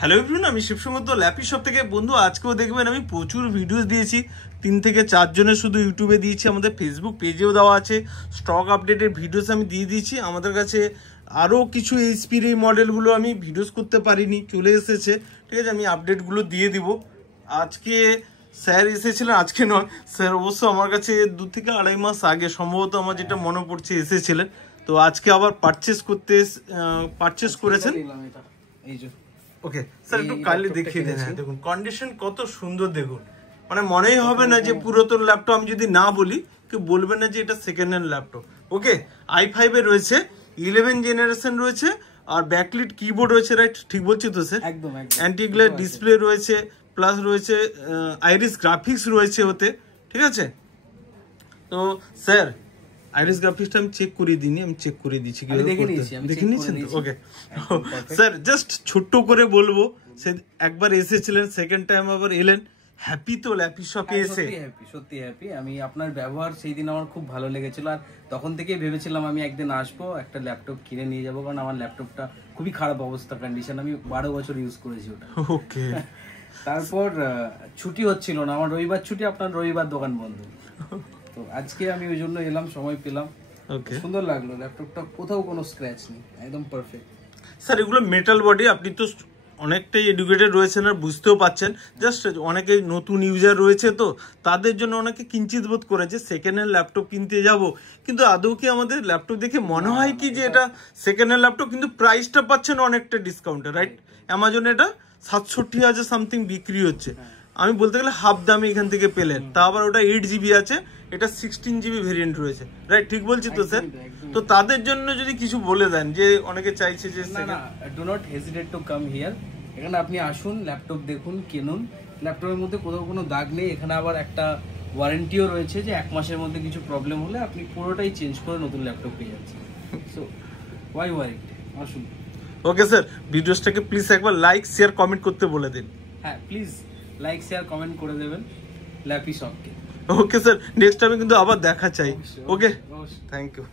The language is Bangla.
হ্যালো এভরিওয়ান, আমি শিবসমুদ্র ল্যাপি শপ থেকে। বন্ধু আজকেও দেখবেন আমি প্রচুর ভিডিওস দিয়েছি, 3 থেকে 4 জনের শুধু ইউটিউবে দিয়েছি, আমাদের ফেসবুক পেজেও দেওয়া আছে। স্টক আপডেটের ভিডিওস আমি দিয়ে দিয়েছি। আমাদের কাছে আরও কিছু এইচপির এই মডেলগুলো আমি ভিডিওস করতে পারিনি, চলে এসেছে, ঠিক আছে। আমি আপডেটগুলো দিয়ে দিব। আজকে স্যার এসেছিলেন, আজকে নয়, স্যার অবশ্য আমার কাছে 2 থেকে 2.5 মাস আগে সম্ভবত, আমার যেটা মনে পড়ছে, এসেছিলেন। তো আজকে আবার পারচেস করেছেন। ওকে স্যার, একটু কাইন্ডলি দেখিয়ে দেন। হ্যাঁ দেখুন, কন্ডিশন কত সুন্দর দেখুন, মানে মনেই হবে না যে পুরাতন ল্যাপটপ। আমি যদি না বলি কেউ বলবে না যে এটা সেকেন্ড হ্যান্ড ল্যাপটপ। ওকে, i5 এ রয়েছে, 11 জেনারেশন রয়েছে, আর ব্যাকলিট কিবোর্ড রয়েছে, রাইট? ঠিক বলছি তো স্যার? একদম অ্যান্টি গ্লেয়ার ডিসপ্লে রয়েছে, প্লাস রয়েছে আইরিস গ্রাফিক্স রয়েছে ওতে, ঠিক আছে। তো স্যার আইরিস গ্রাফিক্সটা আমি চেক করিয়ে দিইনি, আমি চেক করিয়ে দিচ্ছি। দেখে নিয়েছেন তো? ওকে স্যার, জাস্ট ছোট্ট করে বলবো, সে একবার এসেছিলেন, সেকেন্ড টাইম আবার এলেন। হ্যাপি তো ল্যাপি শপে এসে? সত্যি হ্যাপি। আমি আপনার ব্যবহার সেই দিন আমার খুব ভালো লেগেছিল, আর তখন থেকেই ভেবেছিলাম আমি একদিন আসবো, একটা ল্যাপটপ কিনে নিয়ে যাবো, কারণ আমার ল্যাপটপটা খুবই খারাপ অবস্থা, কন্ডিশন। আমি 12 বছর ইউজ করেছি ওটা। ওকে। তারপর ছুটি হচ্ছিল না, আমার রবিবার ছুটি, আপনার রবিবার দোকান বন্ধ। তো আজকে আমি ওই জন্য এলাম, সময় পেলাম। ওকে, সুন্দর লাগলো ল্যাপটপটা, কোথাও কোনো স্ক্র্যাচ নেই, একদম পারফেক্ট। স্যার এগুলো মেটাল বডি, আপনি তো অনেকটাই এডুকেটেড রয়েছেন আর বুঝতেও পাচ্ছেন। জাস্ট অনেকে নতুন ইউজার রয়েছে, তো তাদের জন্য অনেকে কিঞ্চিত বোধ করে যে সেকেন্ড হ্যান্ড ল্যাপটপ কিনতে যাব, কিন্তু আদৌ কি আমাদের ল্যাপটপ দেখে মনে হয় কি যে এটা সেকেন্ড হ্যান্ড ল্যাপটপ? কিন্তু প্রাইসটা পাচ্ছেন অনেকটা ডিসকাউন্টে, রাইট? অ্যামাজনে এটা 67,000 সামথিং বিক্রি হচ্ছে। আমি বলতে গেলে হাফ দামে এখান থেকে পেলেন, তা আবার ওটা 8 জিবি আছে, এটা 16 জিবি ভেরিয়েন্ট রয়েছে, রাইট? ঠিক বলছি তো স্যার? তো তাদের জন্য যদি কিছু বলে দেন, যে অনেকে চাইছে যে do not hesitate to come here. এখানে আপনি আসুন, ল্যাপটপ দেখুন, কিনুন। ল্যাপটপের মধ্যে কোথাও কোনো দাগ নেই। এখানে আবার একটা ওয়ারেন্টিও রয়েছে, যে 1 মাসের মধ্যে কিছু প্রবলেম হলে আপনি পুরোটাই চেঞ্জ করে নতুন ল্যাপটপ পেয়ে যাচ্ছেন। সো ওয়াই ওয়ারেন্টি, আসুন। ওকে স্যার, ভিডিওসটাকে প্লিজ একবার লাইক শেয়ার কমেন্ট করতে বলে দিন। হ্যাঁ প্লিজ লাইক শেয়ার কমেন্ট করে দেবেন ল্যাপি শপকে। ওকে স্যার, নেক্সট টাইমে কিন্তু আবার দেখা চাই। ওকে, থ্যাংক ইউ।